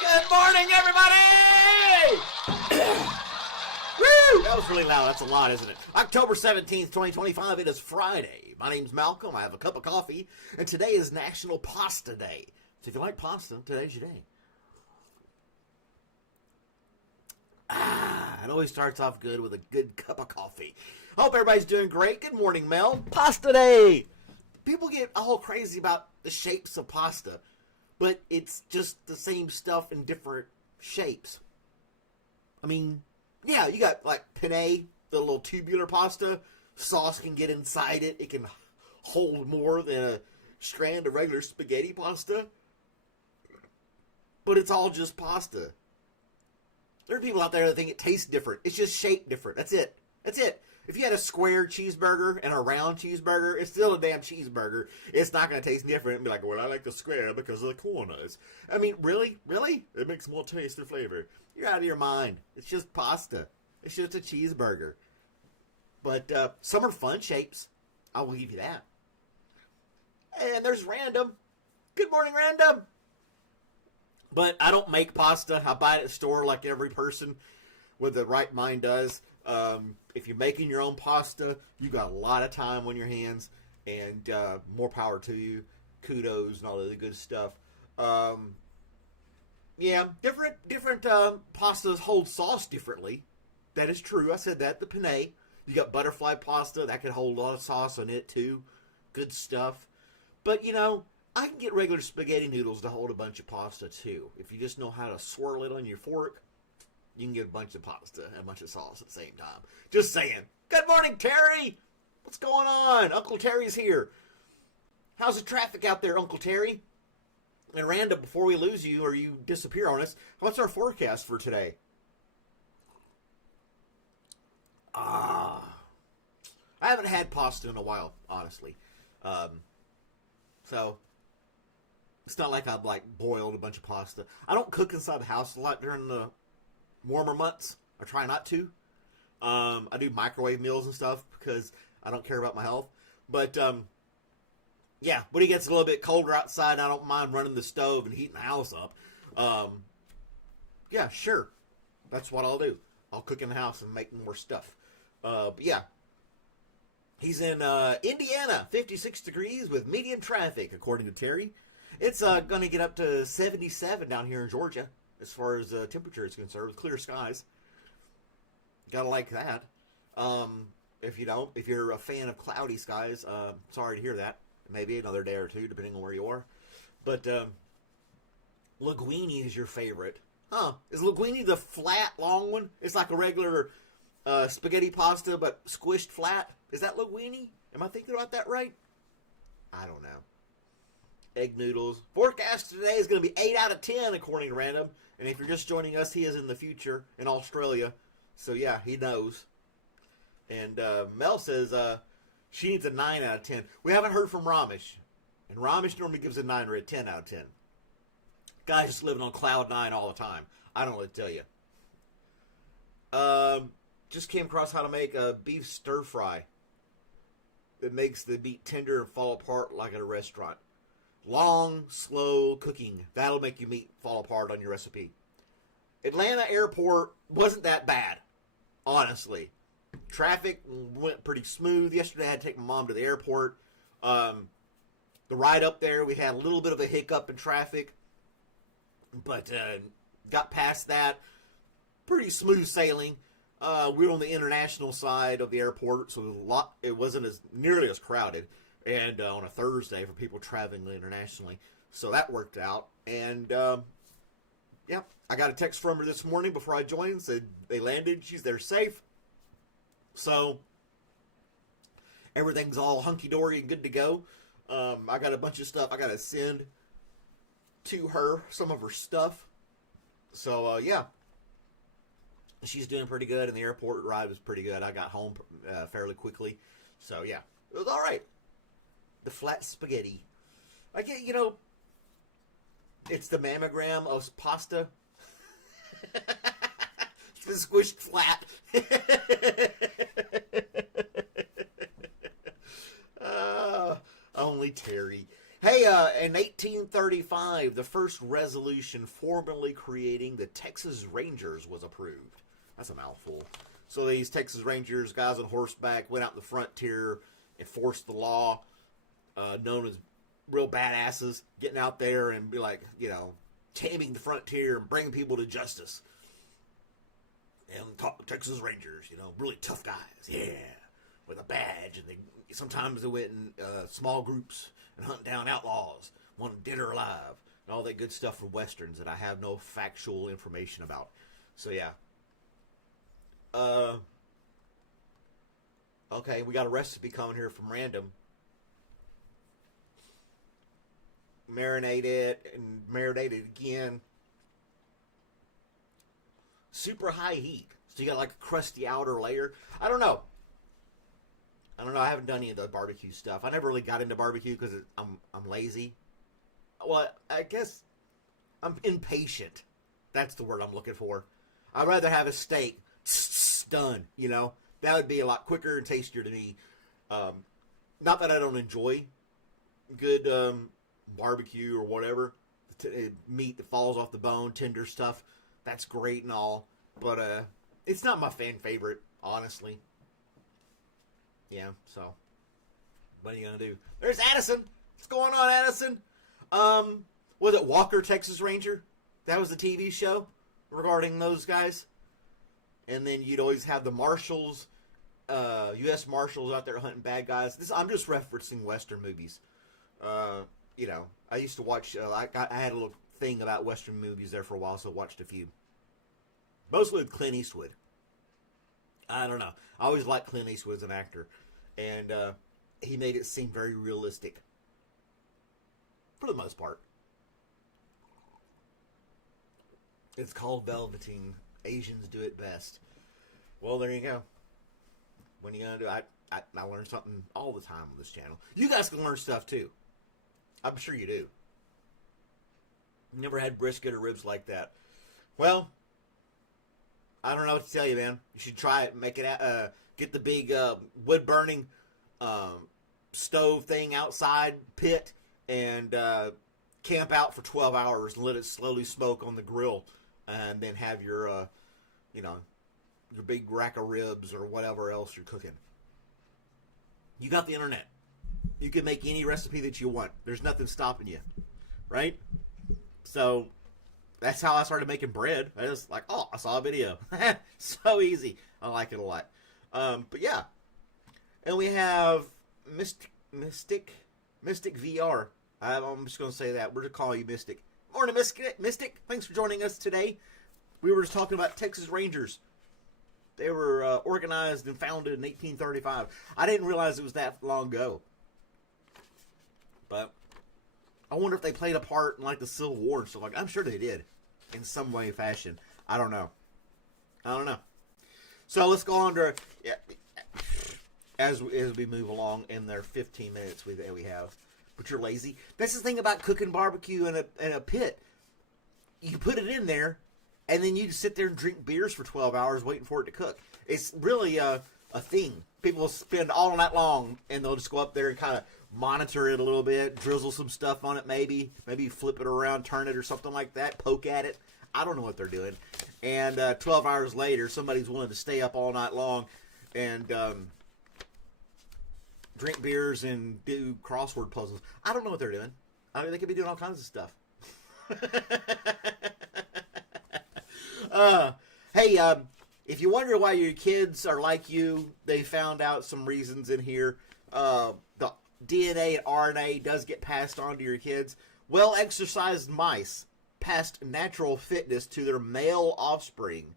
Good morning, everybody! Woo! That was really loud. That's a lot, isn't it? October 17th, 2025. It is Friday. My name's Malcolm. I have a cup of coffee. And today is National Pasta Day. So if you like pasta, today's your day. It always starts off good with a good cup of coffee. Hope everybody's doing great. Good morning, Mel. Pasta Day! People get all crazy about the shapes of pasta, but it's just the same stuff in different shapes. I mean, yeah, you got like penne, the little tubular pasta. Sauce can get inside it. It can hold more than a strand of regular spaghetti pasta. But it's all just pasta. There are people out there that think it tastes different. It's just shaped different. That's it. That's it. If you had a square cheeseburger and a round cheeseburger, it's still a damn cheeseburger. It's not going to taste different and be like, well, I like the square because of the corners. I mean, really? Really? It makes more taste and flavor. You're out of your mind. It's just pasta. It's just a cheeseburger. But some are fun shapes. I will give you that. And there's random. Good morning, random. But I don't make pasta. I buy it at the store like every person with the right mind does. If you're making your own pasta, you got a lot of time on your hands, and more power to you. Kudos and all the good stuff. Yeah, different pastas hold sauce differently. That is true. I said that. The penne. You got butterfly pasta. That could hold a lot of sauce on it, too. Good stuff. But, you know, I can get regular spaghetti noodles to hold a bunch of pasta, too. If you just know how to swirl it on your fork, you can get a bunch of pasta and a bunch of sauce at the same time. Just saying. Good morning, Terry! What's going on? Uncle Terry's here. How's the traffic out there, Uncle Terry? And Randa, before we lose you or you disappear on us, what's our forecast for today? I haven't had pasta in a while, honestly. So it's not like I've like boiled a bunch of pasta. I don't cook inside the house a lot during the warmer months. I try not to. I do microwave meals and stuff because I don't care about my health. But yeah, when it gets a little bit colder outside, I don't mind running the stove and heating the house up. Yeah, sure. That's what I'll do. I'll cook in the house and make more stuff. But yeah. He's in Indiana, 56 degrees with medium traffic, according to Terry. It's going to get up to 77 down here in Georgia, as far as temperature is concerned, with clear skies. Gotta like that. If you don't, if you're a fan of cloudy skies, sorry to hear that. Maybe another day or two, depending on where you are. But linguine is your favorite. Huh. Is linguine the flat, long one? It's like a regular spaghetti pasta, but squished flat. Is that linguine? Am I thinking about that right? I don't know. Egg noodles. Forecast today is going to be 8 out of 10, according to Random. And if you're just joining us, he is in the future in Australia. So, yeah, he knows. And Mel says she needs a 9 out of 10. We haven't heard from Ramesh. And Ramesh normally gives a 9 or a 10 out of 10. Guy's just living on cloud 9 all the time. I don't know what to tell you. Just came across how to make a beef stir fry. It makes the meat tender and fall apart like at a restaurant. Long, slow cooking. That'll make your meat fall apart on your recipe. Atlanta airport wasn't that bad, honestly. Traffic went pretty smooth. Yesterday I had to take my mom to the airport. The ride up there, we had a little bit of a hiccup in traffic. But got past that. Pretty smooth sailing. We were on the international side of the airport, so it wasn't as nearly as crowded. And on a Thursday for people traveling internationally. So that worked out. And, yeah, I got a text from her this morning before I joined. Said they landed. She's there safe. So everything's all hunky-dory and good to go. I got a bunch of stuff I got to send to her, some of her stuff. So, yeah. She's doing pretty good, and the airport ride was pretty good. I got home fairly quickly. So, yeah, it was all right. The flat spaghetti. I get, you know, it's the mammogram of pasta. It's been squished flat. Only Terry. Hey, in 1835, the first resolution formally creating the Texas Rangers was approved. That's a mouthful. So these Texas Rangers, guys on horseback, went out in the frontier, enforced the law, known as real badasses, getting out there and be like, taming the frontier and bringing people to justice. And Texas Rangers, really tough guys, yeah, with a badge. And sometimes they went in small groups and hunt down outlaws, one dead or alive, and all that good stuff from westerns that I have no factual information about. So yeah. Okay, we got a recipe coming here from Random. Marinate it and marinate it again. Super high heat. So you got like a crusty outer layer. I don't know. I haven't done any of the barbecue stuff. I never really got into barbecue because I'm lazy. Well, I guess I'm impatient. That's the word I'm looking for. I'd rather have a steak done. That would be a lot quicker and tastier to me. Not that I don't enjoy good barbecue or whatever. Meat that falls off the bone, tender stuff. That's great and all. But it's not my fan favorite, honestly. Yeah, so what are you gonna do? There's Addison. What's going on, Addison? Was it Walker, Texas Ranger? That was the TV show regarding those guys. And then you'd always have the marshals, U.S. Marshals out there hunting bad guys. I'm just referencing Western movies. I used to watch. I had a little thing about Western movies there for a while, so I watched a few. Mostly with Clint Eastwood. I don't know. I always liked Clint Eastwood as an actor. And he made it seem very realistic. For the most part. It's called velveting. Asians do it best. Well, there you go. What are you going to do? I learn something all the time on this channel. You guys can learn stuff too. I'm sure you do. Never had brisket or ribs like that. Well, I don't know what to tell you, man. You should try it. Make it. Get the big wood burning stove thing outside pit and camp out for 12 hours and let it slowly smoke on the grill, and then have your your big rack of ribs or whatever else you're cooking. You got the internet. You can make any recipe that you want. There's nothing stopping you, right? So that's how I started making bread. I was like, I saw a video. So easy. I like it a lot. But yeah. And we have Mystic VR. I'm just going to say that. We're going to call you Mystic. Morning, Mystic. Thanks for joining us today. We were just talking about Texas Rangers. They were organized and founded in 1835. I didn't realize it was that long ago. But I wonder if they played a part in like the Civil War and stuff like that. I'm sure they did in some way, fashion. I don't know. So let's go on to as we move along in their 15 minutes we have. But you're lazy. That's the thing about cooking barbecue in a pit. You put it in there, and then you just sit there and drink beers for 12 hours waiting for it to cook. It's really a thing. People will spend all night long, and they'll just go up there and kind of monitor it a little bit, drizzle some stuff on it maybe flip it around, turn it or something like that, poke at it. I don't know what they're doing. And 12 hours later, somebody's willing to stay up all night long and drink beers and do crossword puzzles. I don't know what they're doing. I mean, they could be doing all kinds of stuff. Hey, if you wonder why your kids are like you, they found out some reasons in here. The DNA and RNA does get passed on to your kids. Well-exercised mice passed natural fitness to their male offspring,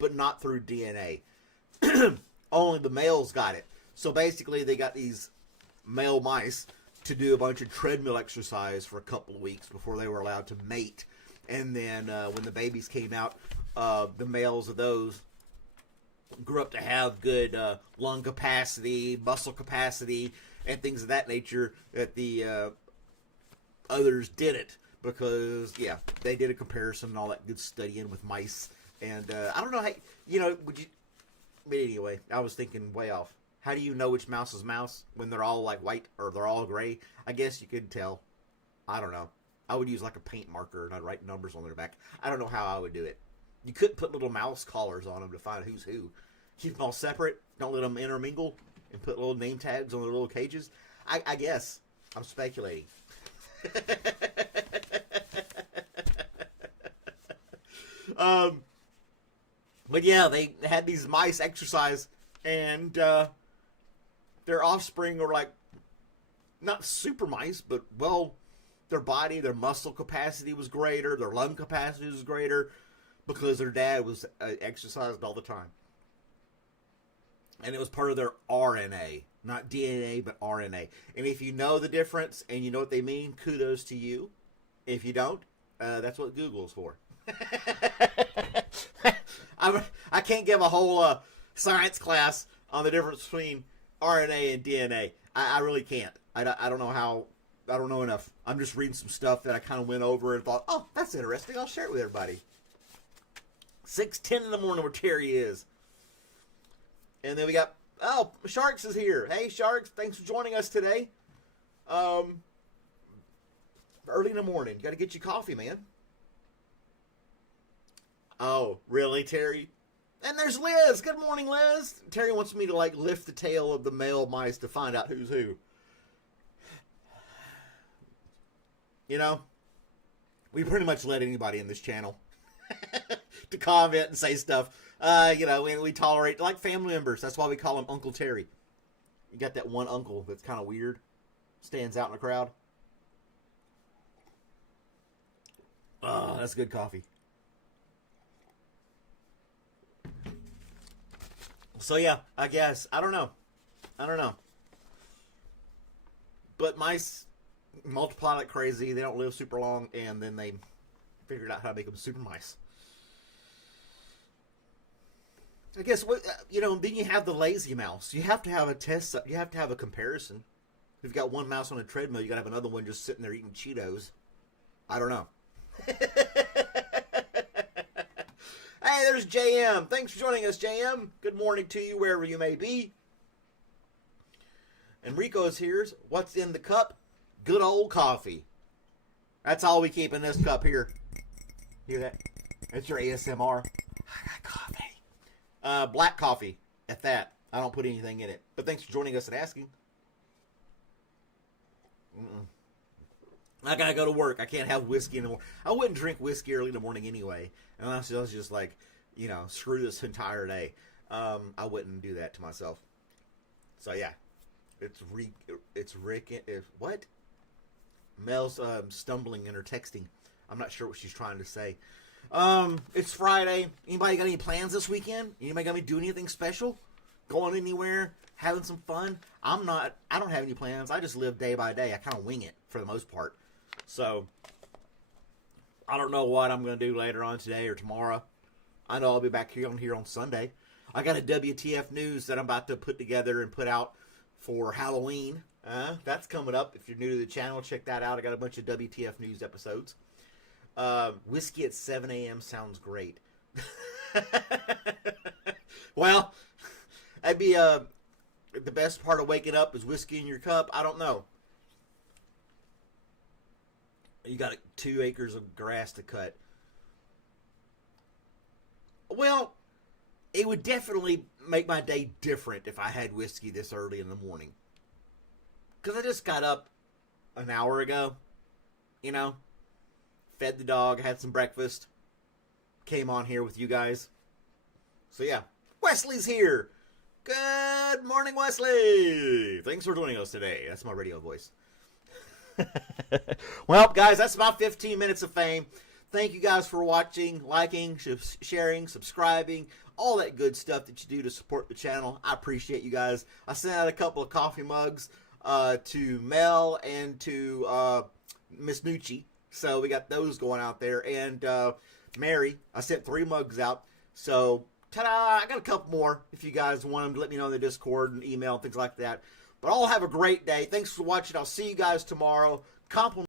but not through DNA. Only the males got it. So basically, they got these male mice to do a bunch of treadmill exercise for a couple of weeks before they were allowed to mate. And then when the babies came out, the males of those grew up to have good lung capacity, muscle capacity, and things of that nature that the others didn't, because they did a comparison and all that good studying with mice. And I don't know how would you. But anyway, I was thinking way off. How do you know which mouse is mouse when they're all like white or they're all gray? I guess you could tell. I don't know. I would use like a paint marker and I'd write numbers on their back. I don't know how I would do it. You couldn't put little mouse collars on them to find who's who. Keep them all separate. Don't let them intermingle. And put little name tags on their little cages. I guess. I'm speculating. But yeah, they had these mice exercise, and their offspring were like, not super mice, but well, their body, their muscle capacity was greater, their lung capacity was greater, because their dad was exercised all the time. And it was part of their RNA, not DNA, but RNA. And if you know the difference and you know what they mean, kudos to you. If you don't, that's what Google's for. I can't give a whole science class on the difference between RNA and DNA. I really can't. I don't know how. I don't know enough. I'm just reading some stuff that I kind of went over and thought, oh, that's interesting. I'll share it with everybody. 6:10 in the morning where Terry is. And then we got, oh, Sharks is here. Hey, Sharks, thanks for joining us today. Early in the morning. You got to get your coffee, man. Oh, really, Terry? And there's Liz. Good morning, Liz. Terry wants me to, like, lift the tail of the male mice to find out who's who. You know, we pretty much let anybody in this channel to comment and say stuff. You know, we tolerate, like, family members. That's why we call him Uncle Terry. You got that one uncle that's kind of weird. Stands out in the crowd. Oh, that's good coffee. So, yeah, I guess. I don't know. But mice multiply like crazy. They don't live super long. And then they figured out how to make them super mice. I guess, you know, then you have the lazy mouse. You have to have a test. You have to have a comparison. If you've got one mouse on a treadmill, you got to have another one just sitting there eating Cheetos. I don't know. Hey, there's JM. Thanks for joining us, JM. Good morning to you, wherever you may be. Enrico's here. What's in the cup? Good old coffee. That's all we keep in this cup here. Hear that? That's your ASMR. I got coffee. Black coffee, at that. I don't put anything in it. But thanks for joining us and asking. I gotta go to work. I can't have whiskey in the morning. I wouldn't drink whiskey early in the morning anyway. Unless I was just like, you know, screw this entire day. I wouldn't do that to myself. So yeah, it's Rick. What? Mel's stumbling in her texting. I'm not sure what she's trying to say. It's Friday. Anybody got any plans this weekend? Anybody got me doing anything special? Going anywhere? Having some fun? I don't have any plans. I just live day by day. I kind of wing it for the most part. So, I don't know what I'm going to do later on today or tomorrow. I know I'll be back here on Sunday. I got a WTF news that I'm about to put together and put out for Halloween. That's coming up. If you're new to the channel, check that out. I got a bunch of WTF news episodes. Whiskey at 7 a.m. sounds great. Well, that'd be the best part of waking up is whiskey in your cup. I don't know. You got 2 acres of grass to cut. Well, it would definitely make my day different if I had whiskey this early in the morning. Because I just got up an hour ago. You know? Fed the dog, had some breakfast. Came on here with you guys. So yeah, Wesley's here. Good morning, Wesley. Thanks for joining us today. That's my radio voice. Well, guys, that's my 15 minutes of fame. Thank you guys for watching, liking, sharing, subscribing, all that good stuff that you do to support the channel. I appreciate you guys. I sent out a couple of coffee mugs to Mel and to Miss Nucci. So we got those going out there. And Mary, I sent 3 mugs out. So, ta-da! I got a couple more if you guys want them to let me know in the Discord and email and things like that. But all have a great day. Thanks for watching. I'll see you guys tomorrow. Compliment